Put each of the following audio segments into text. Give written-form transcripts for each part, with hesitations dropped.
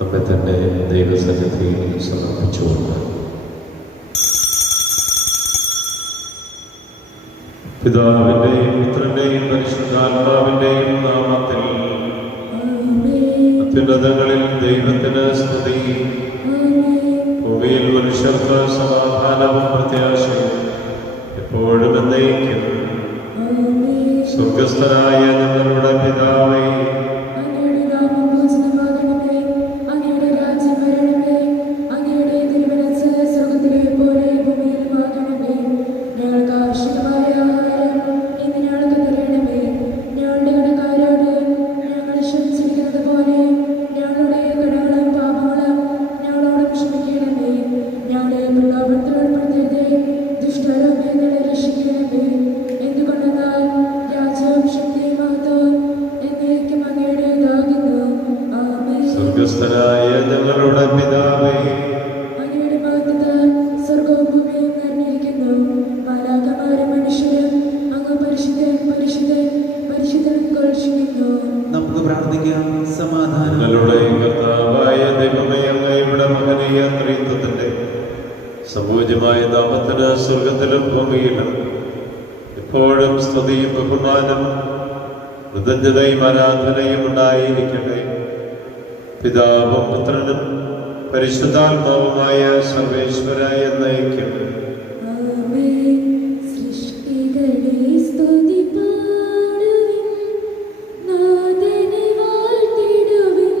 നമ്മെ തന്നെ ദൈവസന്നിധിയിൽ സമർപ്പിച്ചുകൊണ്ട് പിതാവിൻ്റെയും പുത്രൻ്റെയും പരിശുദ്ധാത്മാവിൻ്റെയും നാമത്തിൽ അത്യുന്നതങ്ങളിൽ ദൈവത്തിന് സ്തുതി, ഭൂമിയിൽ മനുഷ്യർക്ക് സമാധാനവും പ്രത്യാശയും എപ്പോഴും എന്നേക്കും. സ്വർഗസ്ഥനായ ഞങ്ങളുടെ പിതാവേ, സ്വർഗസ്ഥനായ ഞങ്ങളുടെ പിതാവേ, അങ്ങയുടെ മഹത്വത്താൽ സ്വർഗ്ഗവും ഭൂമിയും നിറഞ്ഞിരിക്കുന്നു. മാലാഖമാരും മനുഷ്യരും അങ്ങ് പരിശുദ്ധൻ പരിശുദ്ധൻ പരിശുദ്ധൻ ഘോഷിക്കുന്നു. നമുക്ക് പ്രാർത്ഥിക്കാം. സമാധാനം. ഞങ്ങളുടെ കർത്താവായ ദൈവമേ, അങ്ങയുടെ മഹനീയ ത്രിത്വത്തിന്റെ സമ്പൂജ്യമായ നാമത്തിന് സ്വർഗത്തിലും ഭൂമിയിലും എപ്പോഴും സ്തുതിയും ബഹുമാനം കൃതജ്ഞതയും ആരാധനയും ഉണ്ടായിരിക്കട്ടെ. പിതാവും പുത്രനും പരിശുദ്ധാത്മാവുമായ സർവേശ്വരായ എന്നേക്കും. ആമേൻ. സൃഷ്ടികളെ സ്തുതി പാടുവിൻ, നാഥനെ വാഴ്ത്തിടുവിൻ.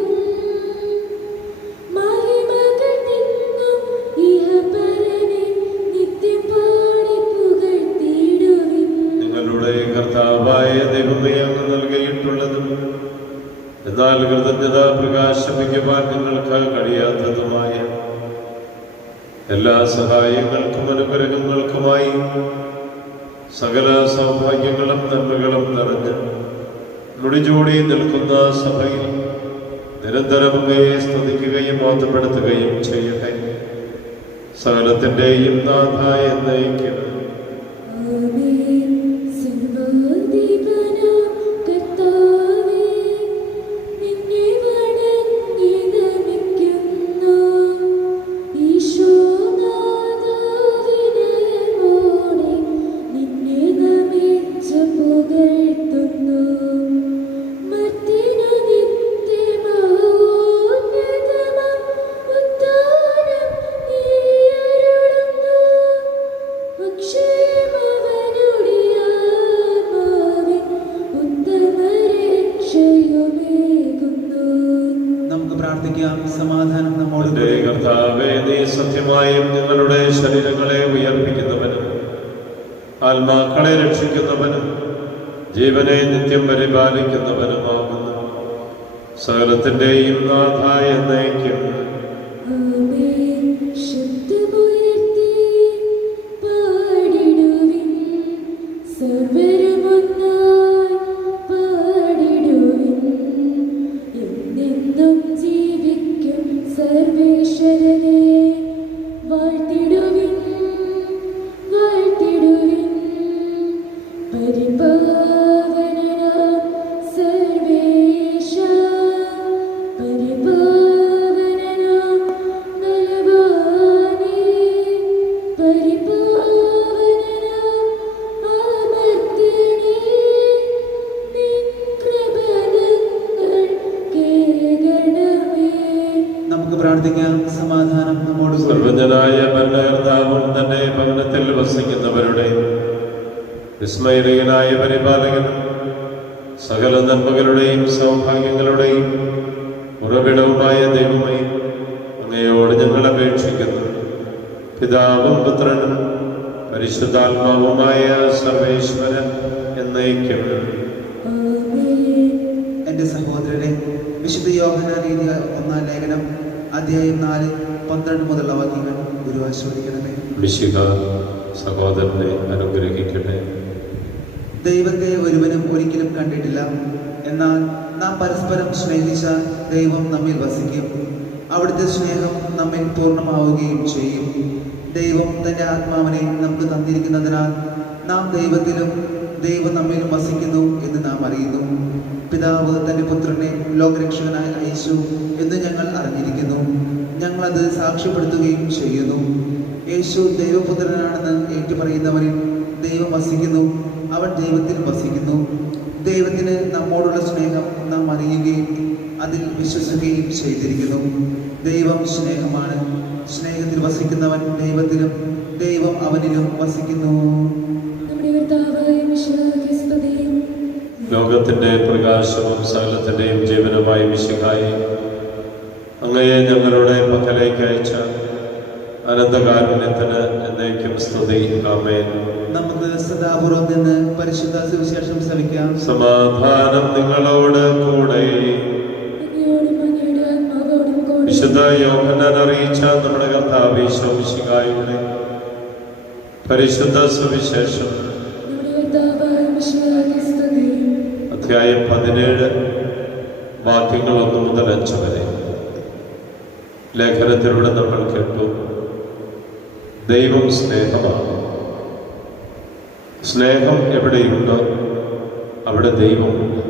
മഹിമകൾ നിന്നും ഇഹപരനെ നിത്യം പാടി പുകഴ്ത്തിടുവിൻ. നിങ്ങളുടെ കർത്താവായ ദൈവമേ, അങ്ങ് നൽകിയിട്ടുള്ളതും എന്നാൽ കൃതജ്ഞത പ്രകാശിപ്പിക്കുവാൻ നിങ്ങൾക്ക് കഴിയാത്തതുമായ എല്ലാ സഹായങ്ങൾക്കും അനുഗ്രഹങ്ങൾക്കുമായി സകല സൗഭാഗ്യങ്ങളും നന്മകളും നിറഞ്ഞ് മുടിചൂടി നിൽക്കുന്ന സഭയിൽ നിരന്തരം അങ്ങയെ സ്തുതിക്കുകയും ബോധപ്പെടുത്തുകയും ചെയ്യട്ടെ. സകലത്തിൻ്റെയും നാഥായ എന്നേക്കും. ആമേൻ. സർവ്വാധിപനാം കർത്താവേ, നിന്നെ വണങ്ങി നമിക്കുന്നു. ഈശോനാഥാ, വിനയമോടെ നിന്നെ നമിച്ച് പുകഴ്ത്തുന്നു. മർത്യനു നിത്യമഹോന്നതമാം ഉദ്ധാനം നീ അരുളുന്നു. അക്ഷയമവനുടെ ആത്മാവിൻ ഉത്തമരക്ഷയുമേകുന്നു. നമുക്ക് പ്രാർത്ഥിക്കാം. സമാധാനം നമ്മോട് എന്റെ കൂടെ. കർത്താവേ, നീ സത്യമായും ഞങ്ങളുടെ ശരീരങ്ങളെ ഉയർപ്പിക്കുന്നവനും ആത്മാക്കളെ രക്ഷിക്കുന്നവനും ജീവനെ നിത്യം പരിപാലിക്കുന്നവനുമാകുന്നു. സകലത്തിൻ്റെയും നാഥായ എന്നേക്കും. ആമേൻ. ശബ്ദമുയർത്തി പാടിടുവിൻ, സർവ്വരുമൊന്നായി പാടിടുവിൻ. എന്നെന്നും ജീവിക്കും സർവേശ്വരനെ വാഴ്ത്തിടുവിൻ, വാഴ്ത്തിടുവിൻ. പരിപാവനനാം സർവേശ, പരിപാവനനാം ബലവാനേ, പരിപാവനനാം അമർത്യനേ, നിൻ കൃപ ഞങ്ങൾക്കേകണമേ. നമുക്ക് പ്രാർത്ഥിക്കാം. സമാധാനം നമ്മോട് കൂടെ. സർവജ്ഞനായ ഭരണകർത്താവും തന്റെ ഭവനത്തിൽ വസിക്കുന്നവരുടെ വിസ്മയനായ പരിപാലകനും സകല നന്മകളുടെയും സൗഭാഗ്യങ്ങളുടെയും ഉറവിടവുമായ ദൈവമേ, അങ്ങയോട് ഞങ്ങൾ അപേക്ഷിക്കുന്നു. പിതാവും പുത്രനും പരിശുദ്ധാത്മാവുമായ സർവേശ്വരൻ എന്നേക്കും. ആമേൻ. എൻ്റെ സഹോദരരെ, വിശുദ്ധ യോഹന്നാൻ എഴുതിയ 1-ാം ലേഖനം അധ്യായം 4:12 മുതലുള്ള വാക്യങ്ങൾ ഗുരു ആശീർവദിക്കണമേ. മിശിഹ സഹോദരനെ അനുഗ്രഹിക്കട്ടെ. ദൈവത്തെ ഒരുവനും ഒരിക്കലും കണ്ടിട്ടില്ല. എന്നാൽ നാം പരസ്പരം സ്നേഹിച്ചാൽ ദൈവം നമ്മിൽ വസിക്കും. അവിടുത്തെ സ്നേഹം നമ്മിൽ പൂർണ്ണമാവുകയും ചെയ്യും. ദൈവം തൻ്റെ ആത്മാവിനെ നമുക്ക് തന്നിരിക്കുന്നതിനാൽ നാം ദൈവത്തിലും ദൈവം നമ്മിലും വസിക്കുന്നു എന്ന് നാം അറിയുന്നു. പിതാവ് തൻ്റെ പുത്രനെ ലോകരക്ഷകനായി അയച്ചു എന്ന് ഞങ്ങൾ അറിഞ്ഞിരിക്കുന്നു. ഞങ്ങളത് സാക്ഷ്യപ്പെടുത്തുകയും ചെയ്യുന്നു. യേശു ദൈവപുത്രനാണെന്ന് ഏറ്റുപറയുന്നവനിൽ ദൈവം വസിക്കുന്നു, അവൻ ദൈവത്തിൽ വസിക്കുന്നു. ദൈവത്തിന് നമ്മോടുള്ള സ്നേഹം നാം അറിയുകയും അതിൽ വിശ്വസിക്കുകയും ചെയ്തിരിക്കുന്നു. ദൈവം സ്നേഹമാണ്. സ്നേഹത്തിൽ വസിക്കുന്നവൻ ദൈവത്തിലും ദൈവം അവനിലും വസിക്കുന്നു. നമ്മുടെ കർത്താവായ മിശിഹായ്ക്ക് സ്തുതി. ലോകത്തിന്റെ പ്രകാശവും സകലത്തിന്റെയും ജീവനുമായി മിശിഹായി അങ്ങയെ ഞങ്ങളുടെ പക്കലേക്ക് അയച്ച അനന്തകാരുണ്യത്തിന് എന്നേക്കും സ്തുതി. ആമേൻ. നമുക്ക് സദാപൂർവം നിന്ന് പരിശുദ്ധ സുവിശേഷം ശ്രവിക്കാം. സമാധാനം നിങ്ങളോട് കൂടെ. അങ്ങയോടും അങ്ങയുടെ ആത്മാവോടും കൂടെ. വിശുദ്ധ യോഹന്നാൻ അറിയിച്ച നമ്മുടെ കർത്താവ് ഈശോ മിശിഹായുടെ പരിശുദ്ധ സുവിശേഷം നമ്മുടെ കർത്താവായ മിശിഹായ്ക്ക് സ്തുതി. അധ്യായം 17 വാക്യങ്ങൾ 1 മുതൽ 5 വരെ. ലേഖനത്തിലൂടെ നമ്മൾ കേട്ടു, ദൈവം സ്നേഹമാണ്. സ്നേഹം എവിടെയുണ്ടോ അവിടെ ദൈവമുണ്ട്.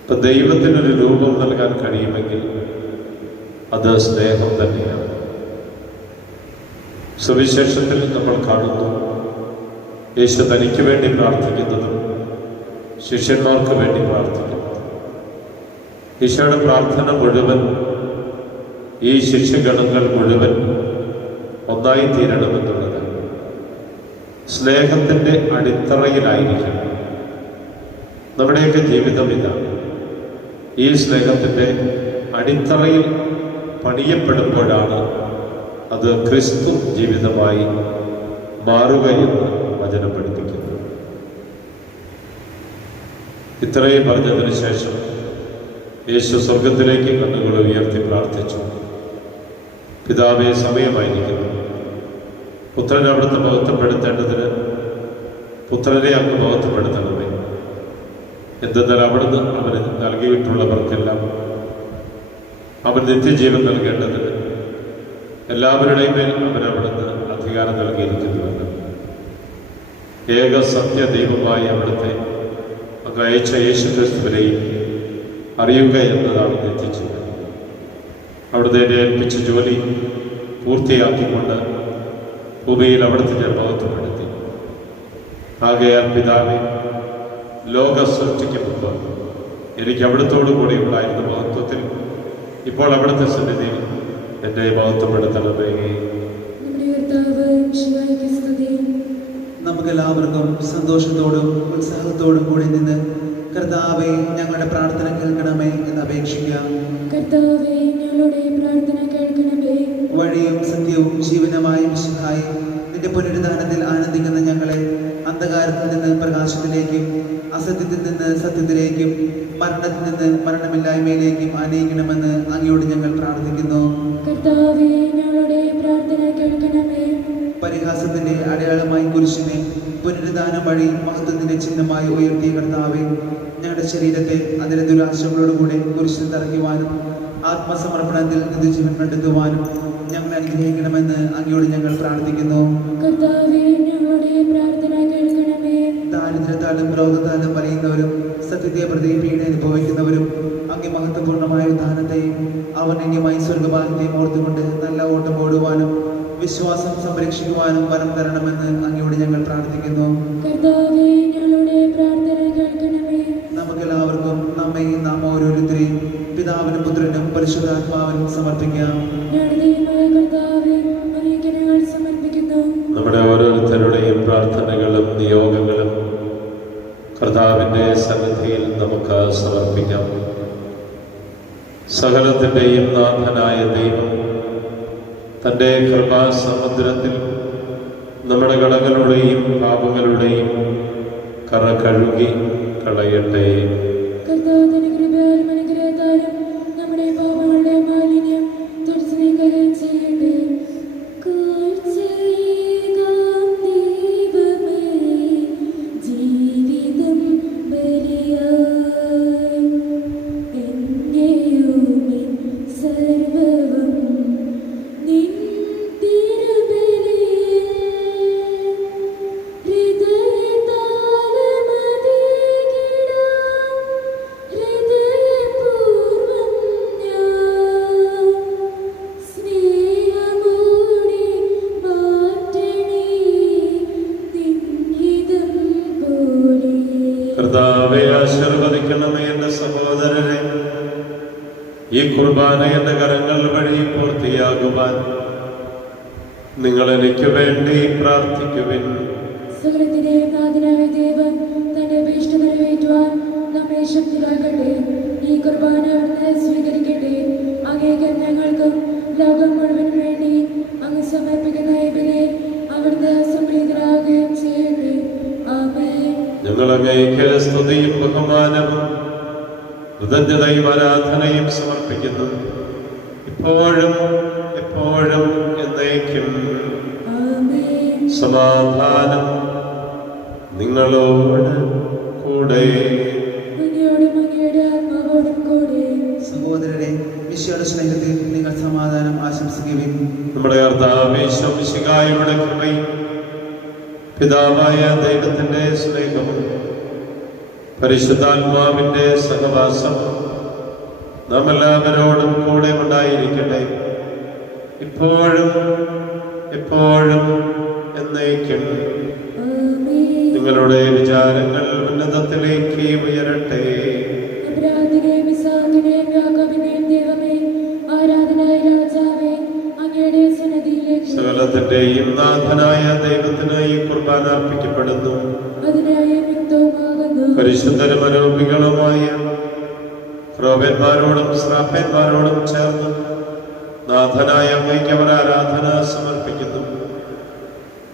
ഇപ്പൊ ദൈവത്തിനൊരു രൂപം നൽകാൻ കഴിയുമെങ്കിൽ അത് സ്നേഹം തന്നെയാണ്. സുവിശേഷത്തിൽ നമ്മൾ കാണുന്നു, യേശു തനിക്ക് വേണ്ടി പ്രാർത്ഥിക്കുന്നതും ശിഷ്യന്മാർക്ക് വേണ്ടി പ്രാർത്ഥിക്കുന്നതും. ഈശോയുടെ പ്രാർത്ഥന മുഴുവൻ, ഈ ശിഷ്യഗണങ്ങൾ മുഴുവൻ ഒന്നായി തീരണമെന്നുള്ളത് സ്നേഹത്തിൻ്റെ അടിത്തറയിലായിരിക്കണം. നമ്മുടെയൊക്കെ ജീവിതം ഇതാണ്. ഈ സ്നേഹത്തിൻ്റെ അടിത്തറയിൽ പണിയപ്പെടുമ്പോഴാണ് അത് ക്രിസ്തു ജീവിതമായി മാറുകയെന്ന് വചനം പഠിപ്പിക്കുന്നു. ഇത്രയും പറഞ്ഞതിന് ശേഷം യേശു സ്വർഗത്തിലേക്ക് കണ്ണുകൾ ഉയർത്തി പ്രാർത്ഥിച്ചു, പിതാവേ, സമയമായിരിക്കുന്നു. പുത്രനെ അവിടുത്തെ മഹത്വപ്പെടുത്തേണ്ടതിന് പുത്രനെ അങ്ങ് മഹത്വപ്പെടുത്തണമേ. എന്തെന്നാൽ അവിടുന്ന് അവന് നൽകിയിട്ടുള്ളവർക്കെല്ലാം അവൻ നിത്യജീവൻ നൽകേണ്ടതിന് എല്ലാവരുടെയും മേൽ അവൻ അവിടുന്ന് അധികാരം നൽകിയിരിക്കുന്നുവെന്ന്. ഏക സത്യ ദൈവമായി അവിടുത്തെ അങ്ങ് അയച്ച യേശു ക്രിസ്തുവിനെയും അറിയുക എന്നതാണ് നിത്യജീവൻ. അവിടുത്തെ എന്നെ ഏൽപ്പിച്ച ജോലി പൂർത്തിയാക്കിക്കൊണ്ട് ഭൂമിയിൽ അവിടുത്തെ ഞാൻ മഹത്വപ്പെടുത്തി. ആകയാൽ പിതാവേ, ലോക സൃഷ്ടിക്ക് മുമ്പ് എനിക്ക് അവിടുത്തോടു കൂടി ഉണ്ടായിരുന്ന മഹത്വത്തിൽ ഇപ്പോൾ അവിടുത്തെ സന്നിധിയിൽ എന്നെ മഹത്വപ്പെടുത്തണമേ. നമ്മുടെ കർത്താവായ മിശിഹായ്ക്ക് സ്തുതി. നമുക്കെല്ലാവർക്കും സന്തോഷത്തോടും ഉത്സാഹത്തോടും കൂടി നിന്ന് കർത്താവേ, ഞങ്ങളുടെ പ്രാർത്ഥന കേൾക്കണമേ എന്ന് അപേക്ഷിക്കാം. കർത്താവേ, ഞങ്ങളുടെ പ്രാർത്ഥന കേൾക്കണമേ. വഴിയും സത്യവും ജീവനുമായ മിശിഹായേ, നിന്റെ പുനരുദ്ധാനത്തിൽ ആനന്ദിക്കുന്ന ഞങ്ങളെ അന്ധകാരത്തിൽ നിന്ന് പ്രകാശത്തിലേക്കും അസത്യത്തിൽ നിന്ന് സത്യത്തിലേക്കും മരണത്തിൽ നിന്ന് മരണമില്ലായ്മയിലേക്കും ആനയിക്കണമെന്ന് അങ്ങയോട് ഞങ്ങൾ പ്രാർത്ഥിക്കുന്നു. കർത്താവേ, ഞങ്ങളുടെ പ്രാർത്ഥന കേൾക്കണമേ. പരിഹാസത്തിന്റെ അടയാളമായി കുരിശിനെ പുനരുദ്ധാനം വഴി മഹത്വത്തിന്റെ ചിഹ്നമായി ഉയർത്തിയ കർത്താവേ, ഞങ്ങളുടെ ശരീരത്തെ അതിന്റെ ദുരാശകളോടുകൂടെ കുരിശിൽ തറയ്ക്കുവാനും ആത്മസമർപ്പണത്തിൽ നിത്യജീവൻ കണ്ടെത്തുവാനും ഞങ്ങൾ അനുഗ്രഹിക്കണമെന്ന് അങ്ങയോട് ഞങ്ങൾ പ്രാർത്ഥിക്കുന്നു. കർത്താവേ, ഞങ്ങളുടെ പ്രാർത്ഥന കേൾക്കണമേ. ദാരിദ്ര്യത്താലും രോഗത്താലും വലയുന്നവരും സത്യത്തെ പ്രതി പീഡ അനുഭവിക്കുന്നവരും അങ്ങേ മഹത്വപൂർണ്ണമായ ഉദ്ധാനത്തെയും അവർണ്ണന്യമായി സ്വർഗഭാഗ്യത്തെയും ഓർത്തുകൊണ്ട് നല്ല ഓട്ടം ഓടുവാനും വിശ്വാസം സംരക്ഷിക്കുവാനും വരം തരണമെന്ന് അങ്ങയോട് ഞങ്ങൾ പ്രാർത്ഥിക്കുന്നു. കർത്താവേ, ഞങ്ങളുടെ പ്രാർത്ഥന കേൾക്കണമേ. നമുക്കെല്ലാവർക്കും നമ്മയും നാം ഓരോരുത്തരെയും പിതാവിനും പുത്രനും പരിശുദ്ധാത്മാവിനും സമർപ്പിക്കാം. ഞങ്ങളുടെ ദൈവമായ കർത്താവേ, അങ്ങേക്ക് ഞങ്ങൾ സമർപ്പിക്കുന്നു. നമ്മുടെ ഓരോരുത്തരുടെയും പ്രാർത്ഥനകളും നിയോഗങ്ങളും കർത്താവിൻ്റെ സന്നിധിയിൽ നമുക്ക് സമർപ്പിക്കാം. സകലത്തിൻ്റെയും നാഥനായ ദൈവം തൻ്റെ കൃപാസമുദ്രത്തിൽ നമ്മുടെ കടങ്ങളുടെയും പാപങ്ങളുടെയും കറ കഴുകി കളയട്ടെ. കർത്താവ് തന്റെ കൃപയാലും അനുഗ്രഹത്താലും നമ്മുടെ പാപങ്ങളുടെ മാലിന്യം തുടച്ചു നീക്കുകയും ചെയ്യട്ടെ. കാഴ്ചയേകാം ദൈവമേ, ജീവിതം ബലിയായി. എന്നെയും എൻ സർവ്വവും നിൻ തിരുബലിയിൽ ഹൃദയതാളമതികിടാം. ഈ കുർബാന എന്റെ കരങ്ങൾ വഴി പൂർത്തിയാകുവാൻ നിങ്ങൾ എനിക്ക് വേണ്ടി പ്രാർത്ഥിക്കുവിൻ. സകലത്തിന്റെയും നാഥനായ ദൈവം തന്റെ അപേക്ഷ നിറവേറ്റുവാൻ നമ്മെ ശക്തരാക്കട്ടെ. ഈ കുർബാന അവിടുന്ന് സ്വീകരിക്കട്ടെ. അങ്ങേക്ക് ഞങ്ങൾക്കും ലോകം മുഴുവനും വേണ്ടി അങ്ങ് സമർപ്പിക്കുന്ന ഈ ബലി അവിടുന്ന് സംപ്രീതരാകുകയും ചെയ്യട്ടെ. ആമേൻ. ഞങ്ങൾ അങ്ങേക്ക് സ്തുതിയും ബഹുമാനവും കൃതജ്ഞതയും ആരാധനയും സമർപ്പിക്കുന്നു, ഇപ്പോഴും എപ്പോഴും എന്നേക്കും. ആമേൻ. സമാധാനം നിങ്ങളോട് കൂടെ. അങ്ങയോടും അങ്ങയുടെ ആത്മാവോടും കൂടെ. സഹോദരരെ, മിശിഹായുടെ സ്നേഹത്തിൽ നിങ്ങൾ സമാധാനം ആശംസിക്കുവിൻ. നമ്മുടെ കർത്താവായ മിശിഹായുടെ കൃപയും പിതാവായ ദൈവത്തിന്റെ സ്നേഹവും പരിശുദ്ധാത്മാവിന്റെ സഹവാസം നാം എല്ലാവരോടും കൂടെ ഉണ്ടായിരിക്കട്ടെ, ഇപ്പോഴും എപ്പോഴും എന്നേക്കും. ആമേൻ. നിങ്ങളുടെ വിചാരങ്ങൾ ഉന്നതത്തിലേക്ക് ഉയരട്ടെ. അബ്രാഹാമിനെയും ഇസ്ഹാക്കിനെയും യാക്കോബിനെയും ദൈവമേ, ആരാധനായ രാജാവേ, അങ്ങയുടെ സന്നിധിയിലേക്ക് സകലത്തിന്റെയും നാഥനായ ദൈവത്തിന് ഈ കുർബാന അർപ്പിക്കപ്പെടുന്നു. അതിനായി യുക്തവുമാകുന്നു. പരിശുദ്ധരും അരോപികളുമായ ക്രോവന്മാരോടും ശ്രാപ്പന്മാരോടും ചേർന്ന് നാഥനായ അങ്ങയ്ക്ക് അവർ ആരാധന സമർപ്പിക്കുന്നു.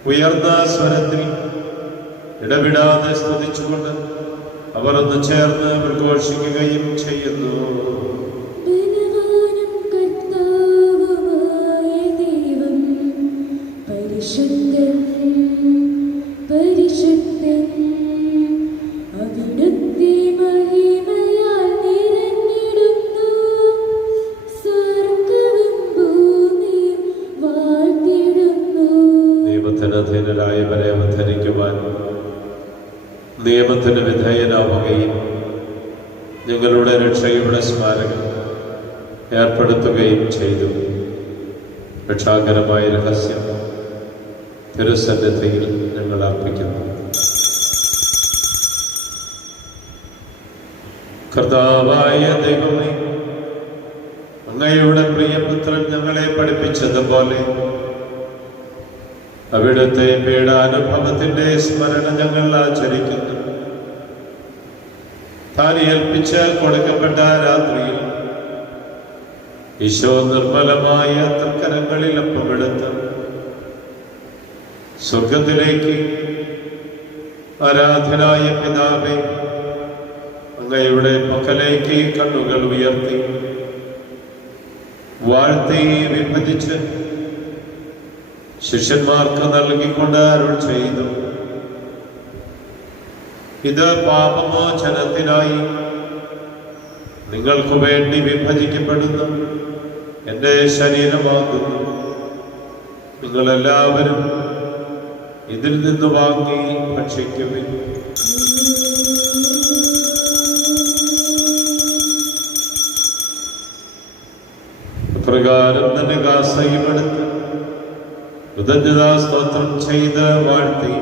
ഉയർന്ന സ്വരത്തിൽ ഇടവിടാതെ സ്തുതിച്ചുകൊണ്ട് അവർ ഒന്ന് ചേർന്ന് പ്രഘോഷിക്കുകയും ചെയ്യുന്നു. ബലവാനും കർത്താവുമായ ദൈവം, പരിശുദ്ധൻ പരിശുദ്ധൻ, അവിടുത്തെ മഹിമയാൽ നിറഞ്ഞിടുന്നു. സ്വർഗ്ഗവും ഭൂമിയും വാഴ്ത്തിടുന്നു. നിയമത്തിന് അധീനരായവരെ അവതരിക്കുവാൻ നിയമത്തിന് വിധേയനാവുകയും ഞങ്ങളുടെ രക്ഷയുടെ സ്മാരകം ഏർപ്പെടുത്തുകയും ചെയ്തു. രക്ഷാകരമായ രഹസ്യം തിരുസന്നിധിയിൽ ഞങ്ങൾ അർപ്പിക്കുന്നു. കർത്താവായ ദൈവമേ, അങ്ങയുടെ പ്രിയപുത്രൻ ഞങ്ങളെ പഠിപ്പിച്ചതുപോലെ അവിടുത്തെ പീഡാനുഭവത്തിന്റെ സ്മരണ ഞങ്ങൾ ആചരിക്കുന്നു. താൻ ഏൽപ്പിച്ച് കൊടുക്കപ്പെട്ട രാത്രിയിൽ ഈശോ നിർമ്മലമായ തൃക്കരങ്ങളിൽ അപ്പമെടുത്ത് സ്വർഗത്തിലേക്ക് ആരാധനായ പിതാവേ, അങ്ങയുടെ പക്കലേക്ക് കണ്ണുകൾ ഉയർത്തി വാഴ്ത്തി വിഭജിച്ച് ശിഷ്യന്മാർക്ക് നൽകിക്കൊണ്ട് അരുൾ ചെയ്തു: ഇത് പാപമോചനത്തിനായി നിങ്ങൾക്ക് വേണ്ടി വിഭജിക്കപ്പെടുന്ന എൻ്റെ ശരീരമാകുന്നു. നിങ്ങളെല്ലാവരും ഇതിൽ നിന്ന് വാങ്ങി ഭക്ഷിക്കുവിൻ. പ്രകാരം തന്നെ കാസയും എടുത്ത് കൃതജ്ഞതാ സ്തോത്രം ചെയ്ത് വാഴ്ത്തി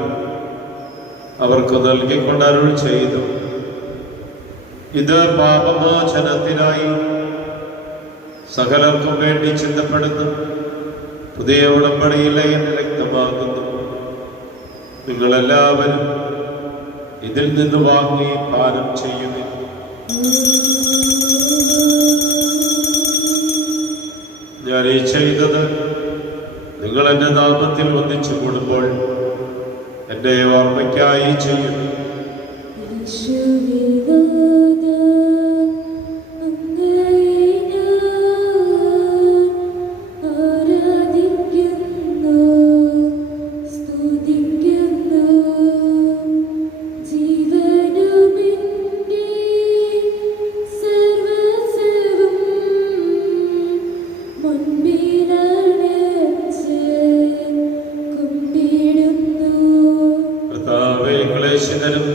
അവർക്ക് നൽകിക്കൊണ്ട് അരുൾ ചെയ്തു: ഇത് പാപമോചനത്തിനായി സകലർക്കും വേണ്ടി ചിന്തപ്പെടുന്ന പുതിയ ഉടമ്പടിയിലെ എൻ്റെ രക്തമാകുന്നു. നിങ്ങളെല്ലാവരും ഇതിൽ നിന്ന് വാങ്ങി പാനം ചെയ്യുവിൻ. ഞാൻ ഈ ചെയ്തത് നിങ്ങൾ എൻ്റെ നാമത്തിൽ ഒന്നിച്ചു കൂടുമ്പോൾ എൻ്റെ ഓർമ്മയ്ക്കായി ചെയ്യുന്നു.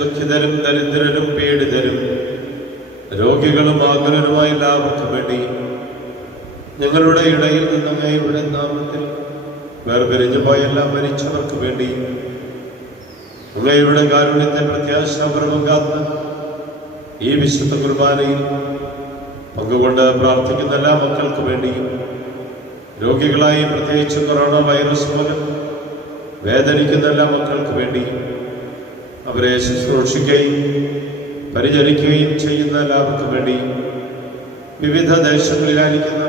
ദുഃഖിതരും ദരിദ്രരും പീഡിതരും രോഗികളും ആകുലരുമായ എല്ലാവർക്കും വേണ്ടി ഞങ്ങളുടെ ഇടയിൽ നിന്നും ഇവിടെ നാമത്തിൽ വേർപിരിഞ്ഞു പോയ എല്ലാ മരിച്ചവർക്ക് വേണ്ടി അങ്ങയുടെ കാരുണ്യത്തെ പ്രത്യാശാപൂർവം കാത്ത് ഈ വിശുദ്ധ കുർബാനയിൽ പങ്കുകൊണ്ട് പ്രാർത്ഥിക്കുന്ന എല്ലാ മക്കൾക്ക് വേണ്ടിയും രോഗികളായി പ്രത്യേകിച്ച് കൊറോണ വൈറസ് മൂലം വേദനിക്കുന്ന എല്ലാ മക്കൾക്ക് വേണ്ടിയും അവരെ ശുശ്രൂഷിക്കുകയും പരിചരിക്കുകയും ചെയ്യുന്ന എല്ലാവർക്കും വേണ്ടിയും വിവിധ ദേശങ്ങളിലായിരിക്കുന്ന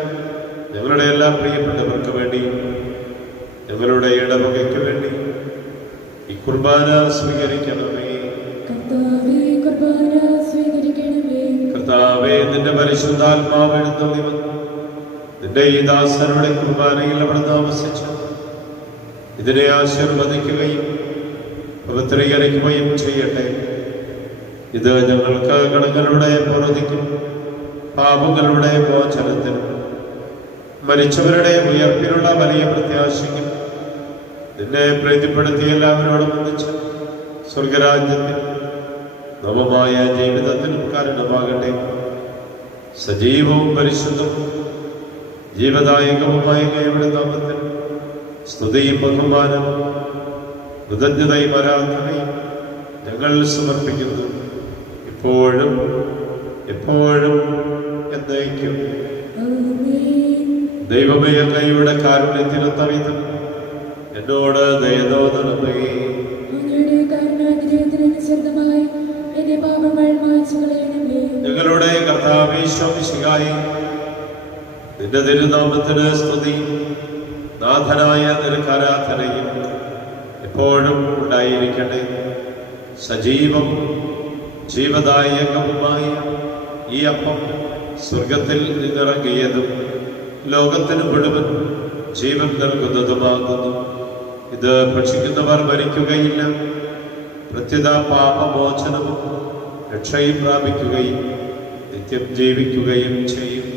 ഞങ്ങളുടെ എല്ലാ പ്രിയപ്പെട്ടവർക്ക് വേണ്ടിയും ഞങ്ങളുടെ ഇടവകയ്ക്ക് വേണ്ടി ഈ കുർബാന സ്വീകരിക്കണമേ. കർത്താവേ, നിന്റെ പരിശുദ്ധാത്മാവ് എഴുന്നള്ളി വന്നു നിന്റെ ഈ ദാസരുടെ കുർബാനയിൽ അവിടെ താമസിച്ചു ഇതിനെ ആശീർവദിക്കുകയും പവിത്രീകരിക്കുകയും ചെയ്യട്ടെ. ഇത് ഞങ്ങൾക്ക് കടങ്ങളുടെ പ്രവൃത്തിക്കും പാപങ്ങളുടെ മോചനത്തിനും മരിച്ചവരുടെ ഉയർപ്പിനുള്ള വലിയ പ്രത്യാശയ്ക്കും നിന്നെ പ്രീതിപ്പെടുത്തി എല്ലാവരോടും ഒന്നിച്ച് സ്വർഗരാജ്യത്തിൽ നവമായ ജീവിതത്തിനും കാരണമാകട്ടെ. സജീവവും പരിശുദ്ധവും ജീവദായകവുമായ അങ്ങയുടെ നാമത്തിൽ സ്തുതിയും ബഹുമാനവും കൃതജ്ഞതയും ആരാധനയും ഞങ്ങൾ സമർപ്പിക്കുന്നു, ഇപ്പോഴും എപ്പോഴും എന്നേക്കും. ദൈവമേ, അങ്ങയുടെ കാരുണ്യത്തിനൊത്ത വിധം എന്നോട് ദയ തോന്നണമേ. ഞങ്ങളുടെ കർത്താവേ ഈശോമിശിഹായേ, നിന്റെ തിരുനാമത്തിന് സ്തുതി, നാഥനായ നിനക്ക് ആരാധനയും എപ്പോഴും ഉണ്ടായിരിക്കട്ടെ. സജീവം ജീവദായകവുമായ ഈ അപ്പം സ്വർഗത്തിൽ നിന്നിറങ്ങിയതും ലോകത്തിന് മുഴുവൻ ജീവൻ നൽകുന്നതുമാകുന്നു. ഇത് ഭക്ഷിക്കുന്നവർ മരിക്കുകയില്ല, പ്രത്യുത പാപമോചനവും രക്ഷയും പ്രാപിക്കുകയും നിത്യം ജീവിക്കുകയും ചെയ്യും.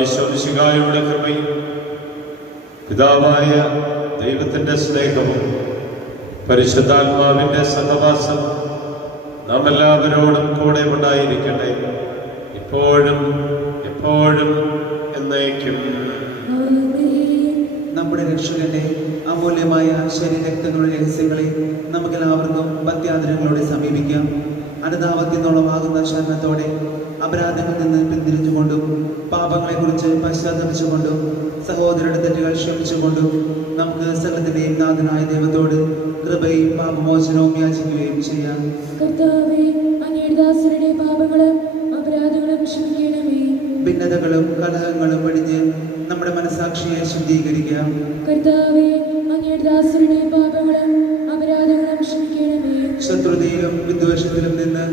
ഈശോമിശിഹായുടെ കൃപയും പിതാവായ ദൈവത്തിന്റെ സ്നേഹവും പരിശുദ്ധാത്മാവിന്റെ സഹവാസം നാം എല്ലാവരോടും കൂടെ ഉണ്ടായിരിക്കട്ടെ, ഇപ്പോഴും എപ്പോഴും എന്നേക്കും. നമ്മുടെ രക്ഷകന്റെ അമൂല്യമായ ശരീരരക്തങ്ങളുടെ രഹസ്യങ്ങളെ നമുക്കെല്ലാവർക്കും ഭക്ത്യാദരങ്ങളോടെ സമീപിക്കാം. അനുതാപത്തിനുള്ളവാകുന്ന ശരണത്തോടെ അപരാധങ്ങളിൽ നിന്ന് പിന്തിരിഞ്ഞുകൊണ്ടും പാപങ്ങളെക്കുറിച്ച് പശ്ചാത്തപിച്ചുകൊണ്ടും സഹോദരരുടെ തെറ്റുകൾ ക്ഷമിച്ചുകൊണ്ടും നമുക്ക് സകലത്തിന്റെയും നാഥനായ ദൈവത്തോട് കൃപയും പാപമോചനവും യാചിക്കുകയും ചെയ്യാം. കർത്താവേ, അങ്ങയുടെ ദാസരുടെ പാപങ്ങളും അപരാധങ്ങളും ക്ഷമിക്കണമേ. ഭിന്നതകളും കലഹങ്ങളും വെടിഞ്ഞ് നമ്മുടെ മനസാക്ഷിയെ ശുദ്ധീകരിക്കാം. കർത്താവേ, അങ്ങയുടെ ദാസരുടെ പാപങ്ങളും അപരാധങ്ങളും ക്ഷമിക്കണമേ. ശത്രുതയിലും വിദ്വേഷത്തിലും നിന്ന്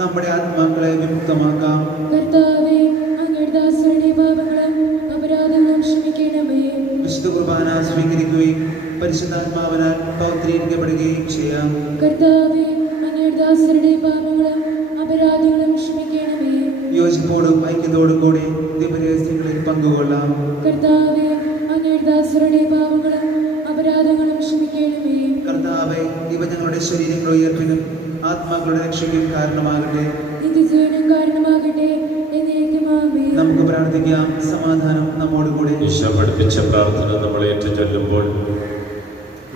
നമ്മുടെ ആത്മാക്കളെ വിമുക്തമാക്കാം. കർത്താവേ, അങ്ങയുടെ ദാസരുടെ പാപങ്ങളും അപരാധങ്ങളും ക്ഷമിക്കണമേ. വിശുദ്ധ കുർബാന സ്വീകരിക്കുകയും പരിശുദ്ധാത്മാവിനാൽ പൗത്രീകരിക്കപ്പെടുകയും ചെയ്യാം. കർത്താവേ, അങ്ങയുടെ ദാസരുടെ പാപങ്ങളും അപരാധങ്ങളും ക്ഷമിക്കണമേ. യോജിപ്പോടും ഐക്യത്തോടും കൂടി ദിവരഹസ്യങ്ങളിൽ പങ്കുകൊള്ളാം. കർത്താവേ, അങ്ങയുടെ ദാസരുടെ പാപങ്ങളും അപരാധങ്ങളും ക്ഷമിക്കണമേ. കർത്താവേ, ഇവ ഞങ്ങളുടെ ശരീരങ്ങളുടെ ഉയർപ്പിനും ആത്മാക്കളുടെ രക്ഷയ്ക്കും കാരണമാകട്ടെ, നിത്യജീവനും കാരണമാകട്ടെ. എന്നേക്കും ആമേൻ. നമുക്ക് പ്രാർത്ഥിക്കാം. സമാധാനം നമ്മോടുകൂടെ. ഈശോ പഠിപ്പിച്ച പ്രാർത്ഥന നമ്മൾ ഏറ്റുചൊല്ലുമ്പോൾ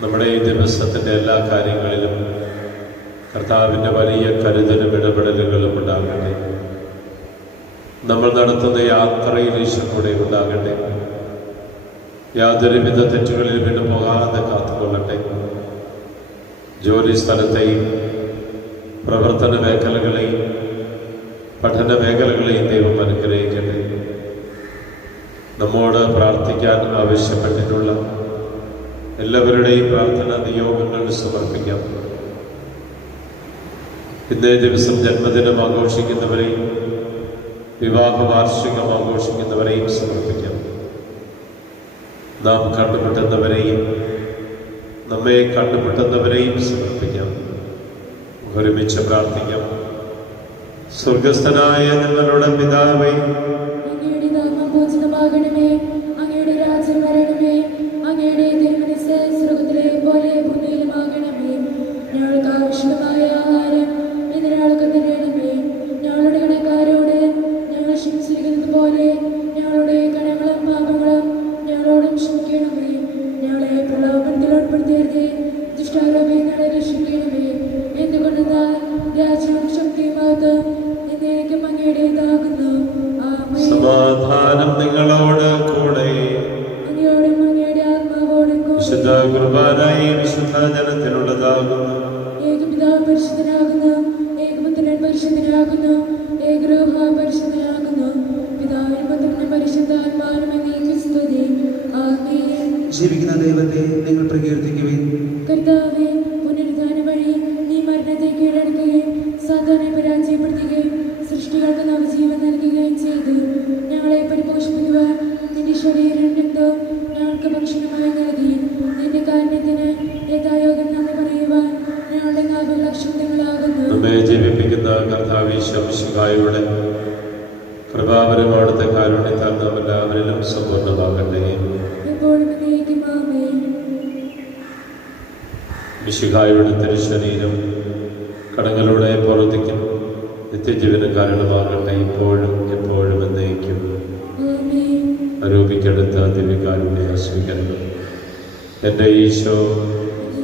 നമ്മുടെ ഈ ദിവസത്തിൻ്റെ എല്ലാ കാര്യങ്ങളിലും കർത്താവിൻ്റെ വലിയ കരുതലും ഇടപെടലുകളും ഉണ്ടാകട്ടെ. നമ്മൾ നടത്തുന്ന യാത്രയിൽ ഈശോ കൂടെ ഉണ്ടാകട്ടെ. യാതൊരുവിധ തെറ്റുകളിൽ വീണ് പോകാതെ കാത്തുകൊള്ളട്ടെ. ജോലി സ്ഥലത്തെയും പ്രവർത്തന മേഖലകളെയും പഠന മേഖലകളെയും ദൈവം അനുഗ്രഹിക്കട്ടെ. നമ്മോട് പ്രാർത്ഥിക്കാൻ ആവശ്യപ്പെട്ടിട്ടുള്ള എല്ലാവരുടെയും പ്രാർത്ഥനാ നിയോഗങ്ങൾ സമർപ്പിക്കാം. ഇന്നേ ദിവസം ജന്മദിനം ആഘോഷിക്കുന്നവരെയും വിവാഹ വാർഷികം ആഘോഷിക്കുന്നവരെയും സമർപ്പിക്കാം. നാം കണ്ടുമുട്ടുന്നവരെയും നമ്മെ കണ്ടുമുട്ടുന്നവരെയും സമർപ്പിക്കാം. ഒരുമിച്ച് പ്രാർത്ഥിക്കാം. സ്വർഗസ്ഥനായ ഞങ്ങളുടെ പിതാവേ, അങ്ങയുടെ നാമം പൂജിതമാകണമേ, അങ്ങയുടെ രാജ്യം വരണമേ, അങ്ങയുടെ തിരുമനസ്സ് സ്വർഗ്ഗത്തിലെ പോലെ ഭൂമിയിലുമാകണമേ. ഞങ്ങൾക്ക് ആവശ്യമായ ആഹാരം ഇന്ന് ഞങ്ങൾക്ക് തരണമേ. ഞങ്ങളുടെ കടക്കാരോട് ഞങ്ങൾ ക്ഷമിച്ചിരിക്കുന്നത് പോലെ ഞങ്ങളുടെ കടങ്ങളും പാപങ്ങളും ഞങ്ങളോടും ക്ഷമിക്കണമേ. ഞങ്ങളെ പ്രലോഭനത്തിൽ ഉൾപ്പെടുത്തരുതേ, ദുഷ്ടാരൂപേ ഞങ്ങളെ രക്ഷിക്കണമേ. എന്തുകൊണ്ടെന്നാൽ രാജ്യവും ശക്തിയും മഹത്വവും എന്നേക്കും അങ്ങയുടേതാകുന്നു. ആമേൻ. സമാധാനം നിങ്ങളോട് കൂടെ. അങ്ങയോടും അങ്ങയുടെ ആത്മാവോടും കൂടെ. വിശുദ്ധ കുർബാനയെ വിശുദ്ധ ജനത്തിനുള്ളതാകുന്നു. ഏകപിതാവ് പരിശുദ്ധനാകുന്നു, ഏകപുത്രൻ പരിശുദ്ധനാകുന്നു, ഏകരൂഹ പരിശുദ്ധനാകുന്നു. പിതാവിനും പുത്രനും പരിശുദ്ധാത്മാവിനും എന്നേക്കും സ്തുതി. ആമേൻ. ജീവിക്കുന്ന ദൈവത്തെ നിങ്ങൾ പ്രകീർത്തിക്കുവിൻ. കർത്താവേ, പുനരുദ്ധാന വഴി നീ മരണത്തെ കീഴടക്കുകയും സാത്താനെ പരാജയപ്പെടുത്തുകയും സൃഷ്ടികൾക്ക് നവജീവൻ നൽകുകയും ചെയ്തു. ഞങ്ങളെ പരിപോഷിപ്പിക്കുവാൻ നിന്റെ ശരീരം രക്തവും ഞങ്ങൾക്ക് ഭക്ഷണമായി നൽകി. നിന്റെ കാരുണ്യത്തിന് യഥായോഗം നന്ദി പറയുവാൻ ഞങ്ങളുടെ നാവിൽ അക്ഷുബ്ധങ്ങളാകുന്നു. നമ്മെ ജീവിപ്പിക്കുന്ന കർത്താവ് ഈശോ മിശിഹായുടെ കൃപാപരമാണത്തെ കാരുണ്യത്താൽ നാം എല്ലാവരിലും സമ്പൂർണ്ണമാകട്ടെ. എപ്പോഴും എന്നേക്കും ആമേൻ. മിശിഹായുടെ തിരുശരീരം കടങ്ങളുടെ പ്രവർത്തിക്കും നിത്യജീവന് കാരണമാകട്ടെ, ഇപ്പോഴും എപ്പോഴും എന്നേക്കും. ആമേൻ. ആരോപിക്കെടുത്ത ദിവ്യകാരുണ്യ സ്വീകരണം. എൻ്റെ ഈശോ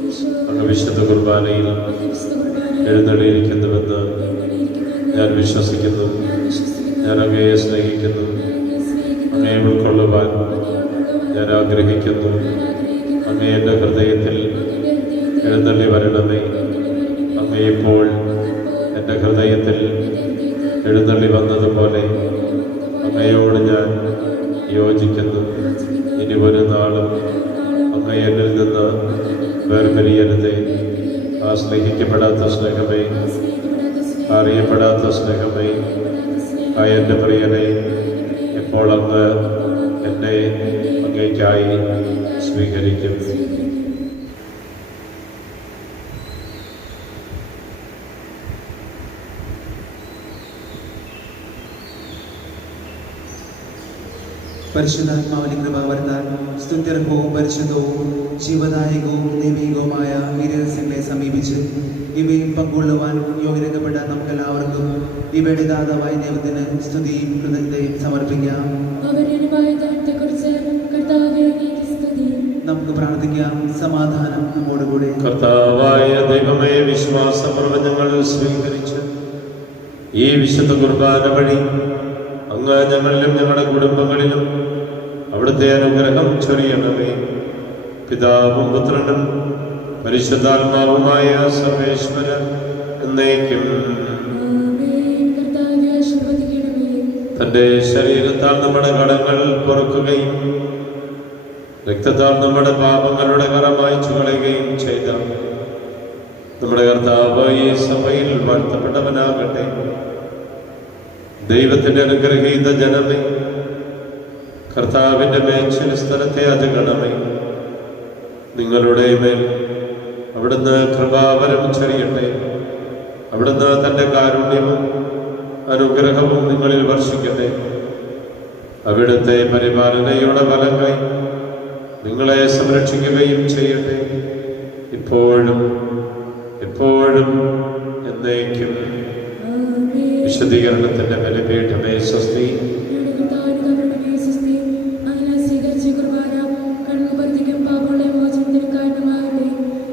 ഈശോ, അങ്ങ് വിശുദ്ധ കുർബാനയിൽ അങ്ങ് വിശുദ്ധ കുർബാനയിൽ എഴുന്നള്ളിയിരിക്കുന്നുവെന്ന് എഴുന്നള്ളിയിരിക്കുന്നുവെന്ന് ഞാൻ വിശ്വസിക്കുന്നു. ഞാൻ വിശ്വസിക്കുന്നു. ഞാൻ അങ്ങയെ സ്നേഹിക്കുന്നു. ഞാൻ അങ്ങയെ സ്നേഹിക്കുന്നു. അങ്ങയെ ഉൾക്കൊള്ളുവാൻ അങ്ങയെ ഉൾക്കൊള്ളുവാൻ ഞാൻ ആഗ്രഹിക്കുന്നു. ഞാൻ ആഗ്രഹിക്കുന്നു. അങ്ങേ എൻ്റെ ഹൃദയത്തിൽ അങ്ങയുടെ ഹൃദയത്തിൽ എഴുന്നള്ളി വരണമേ. എഴുന്നള്ളി വരണമേ. അങ്ങ് ഇപ്പോൾ അങ്ങപ്പോൾ എൻ്റെ ഹൃദയത്തിൽ എൻ്റെ ഹൃദയത്തിൽ എഴുന്നള്ളി വന്നതുപോലെ എഴുന്നള്ളി വന്നതുപോലെ അങ്ങയോട് ഞാൻ അങ്ങയോട് ഞാൻ യോജിക്കുന്നു. യോജിക്കുന്നു. ഇനി ഒരു നാളും ഇനി ഒരു നാളും അങ്ങ് എന്നിൽ നിന്ന് അങ്ങ് എന്നിൽ നിന്ന് വേർപിരിയരുതേ. വേർപിരിയരുതേ. ആ സ്നേഹിക്കപ്പെടാത്ത സ്നേഹമേ, ആ സ്നേഹിക്കപ്പെടാത്ത സ്നേഹം, അറിയപ്പെടാത്ത സ്നേഹമേ, അറിയപ്പെടാത്ത സ്നേഹം, ആ എൻ്റെ പ്രിയനെ, അങ്ങയുടെ പ്രിയൻ, എപ്പോൾ അങ്ങ് എന്നെ അങ്ങേക്കായി സ്വീകരിക്കും. സ്വീകരിക്കും. പരിശുദ്ധാത്മാവിന്റെ കൃപാവർത്താൻ സ്തുത്യർഹവും പരിശുദ്ധവും ജീവദായകവും ദൈവികവുമായ ഈ രഹസ്യങ്ങളെ സമീപിച്ച് ഇവയും പങ്കുകൊള്ളുവാൻ യോഗ്യതപ്പെട്ട നമുക്കെല്ലാവർക്കും ഇവയുടെ ദാതാവായ ദൈവത്തിന് സ്തുതിയും കൃതജ്ഞതയും സമർപ്പിക്കാം. അവരുടെ അനുഭവത്തെക്കുറിച്ച് കർത്താവേ അങ്ങേക്ക് സ്തുതി. നമുക്ക് പ്രാർത്ഥിക്കാം. സമാധാനം നമ്മോടുകൂടെ. കർത്താവായ ദൈവമേ, വിശ്വാസപ്രവചനങ്ങൾ സ്വീകരിച്ച് ഈ വിശുദ്ധ കുർബാന വഴി അങ്ങ് ഞങ്ങളിലും ഞങ്ങളുടെ കുടുംബങ്ങളിലും അവിടുത്തെ അനുഗ്രഹം ചൊരിയണമേ. പിതാവും പുത്രനും പരിശുദ്ധാത്മാവുമായ സർവേശ്വരൻ എന്നേക്കും. ആമേൻ. കർത്താവേ ആശീർവദിക്കണമേ. തൻ്റെ ശരീരത്താൽ നമ്മുടെ കടങ്ങൾ പൊറുക്കുകയും രക്തത്താൽ നമ്മുടെ പാപങ്ങളുടെ കറ മായ്ച്ചു കളയുകയും ചെയ്ത നമ്മുടെ കർത്താവ് ഈ സഭയിൽ വാഴ്ത്തപ്പെട്ടവനാകട്ടെ. ദൈവത്തിന്റെ അനുഗ്രഹീത ജനമേ, കർത്താവിന്റെ മേച്ചിൽ സ്ഥലത്തെ അജഗണമേ, നിങ്ങളുടെ മേൽ അവിടുന്ന് കൃപാവരം ചൊരിയട്ടെ. അവിടുന്ന് തൻ്റെ കാരുണ്യവും അനുഗ്രഹവും നിങ്ങളിൽ വർഷിക്കട്ടെ. അവിടുത്തെ പരിപാലനയുടെ ഫലമായി നിങ്ങളെ സംരക്ഷിക്കുകയും ചെയ്യട്ടെ, ഇപ്പോഴും എപ്പോഴും എന്നേക്കും. ആമേൻ. വിശദീകരണത്തിന്റെ ബലിപീഠമേ സ്വസ്തി. ഞങ്ങളുടെ കർത്താവിന്റെ കരുണമേ സ്വസ്തി. അങ്ങനെ സ്വീകരിച്ച കുർബാന കടന്നു വർദ്ധിക്കും പാപങ്ങളുടെ മോചനത്തിന് കാരണമാകട്ടെ.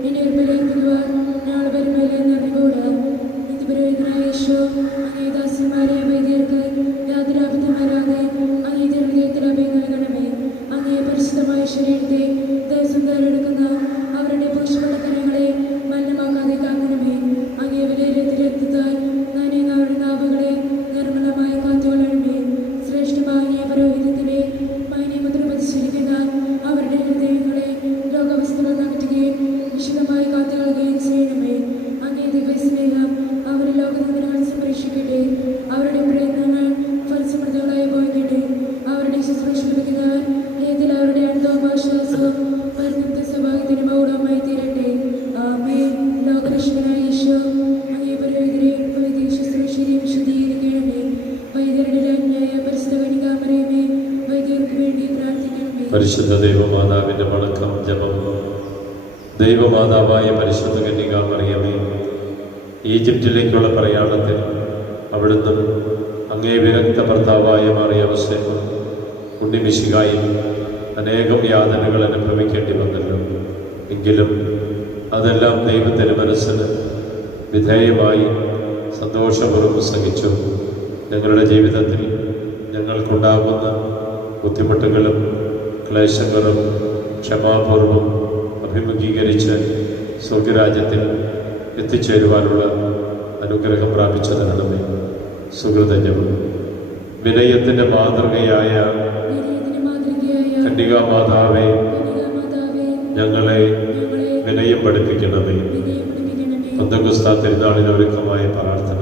ഇനി ഒരു ബലിയർപ്പിക്കുവാൻ ഞങ്ങൾ വരുമല്ലെന്ന് അറിവുകൂടാ. നിത്യപുരോഹിതനായ യേശു അങ്ങേ ദാസന്മാരെ വൈദ്യർക്ക് യാതൊരു അബദ്ധം വരാതെ അങ്ങേ ഹൃദയത്തിൽ അഭയം നൽകണമേ. അങ്ങേ പരിശുദ്ധമായ ശരീരത്തെ ദിവസം എടുക്കുന്ന അവരുടെ പുരുഷപ്പെട്ട കരങ്ങളെ മലിനമാക്കാതെ കാക്കണമേ. അങ്ങേ വിലയിരുത്തി രക്തത്താൽ അവരുടെ നാവുകളെ നിർമ്മല പരിശുദ്ധ ദൈവമാതാവിൻ്റെ വണക്കം ജപം. ദൈവമാതാവായ പരിശുദ്ധ കന്യകാമറിയമേ, ഈജിപ്തിലേക്കുള്ള പ്രയാണത്തിൽ അവിടുന്ന് അങ്ങേ വിരക്ത ഭർത്താവായ മാറിയവസ്ഥയിൽ ഉണ്ണിമിശിഹായിൽ അനേകം യാതനകൾ അനുഭവിക്കേണ്ടി വന്നല്ലോ. എങ്കിലും അതെല്ലാം ദൈവത്തിൻ്റെ മനസ്സിന് വിധേയമായി സന്തോഷപൂർവ്വം സഹിച്ചു. ഞങ്ങളുടെ ജീവിതത്തിൽ ഞങ്ങൾക്കുണ്ടാകുന്ന ബുദ്ധിമുട്ടുകളും ക്ലേശങ്ങളും ക്ഷമാപൂർവം അഭിമുഖീകരിച്ച് സ്വർഗരാജ്യത്തിൽ എത്തിച്ചേരുവാനുള്ള അനുഗ്രഹം പ്രാപിച്ചു തരണമേ. സുഹൃതജപം. വിനയത്തിൻ്റെ മാതൃകയായ കന്യകാമാതാവേ, ഞങ്ങളെ വിനയം പഠിപ്പിക്കണമേ. പന്തക്കുസ്താ തിരുനാളിന് ഒരുക്കമായ പ്രാർത്ഥന.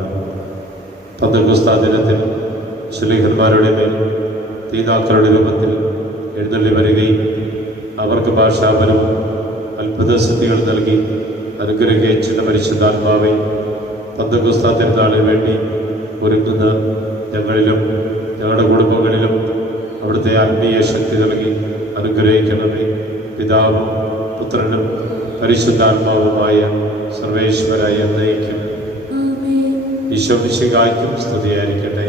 പന്തക്കുസ്താ ദിനത്തിൽ ശ്ലീഹന്മാരുടെ മേൽ തീനാക്കളുടെ രൂപത്തിൽ എഴുന്നള്ളി വരികയും അവർക്ക് ഭാഷാപരവും അത്ഭുത സിദ്ധികൾ നൽകി അനുഗ്രഹിച്ചിട്ട് പരിശുദ്ധാത്മാവെ, പന്തക്കുസ്താ തിരുനാളിന് വേണ്ടി ഒരുങ്ങുന്ന ഞങ്ങളിലും ഞങ്ങളുടെ കുടുംബങ്ങളിലും അവിടുത്തെ ആത്മീയ ശക്തി നൽകി അനുഗ്രഹിക്കണമേ. പിതാവും പുത്രനും പരിശുദ്ധാത്മാവുമായ സർവേശ്വരായ എന്നേക്കും. ഈശോ മിശിഹായ്ക്കും സ്തുതിയായിരിക്കട്ടെ.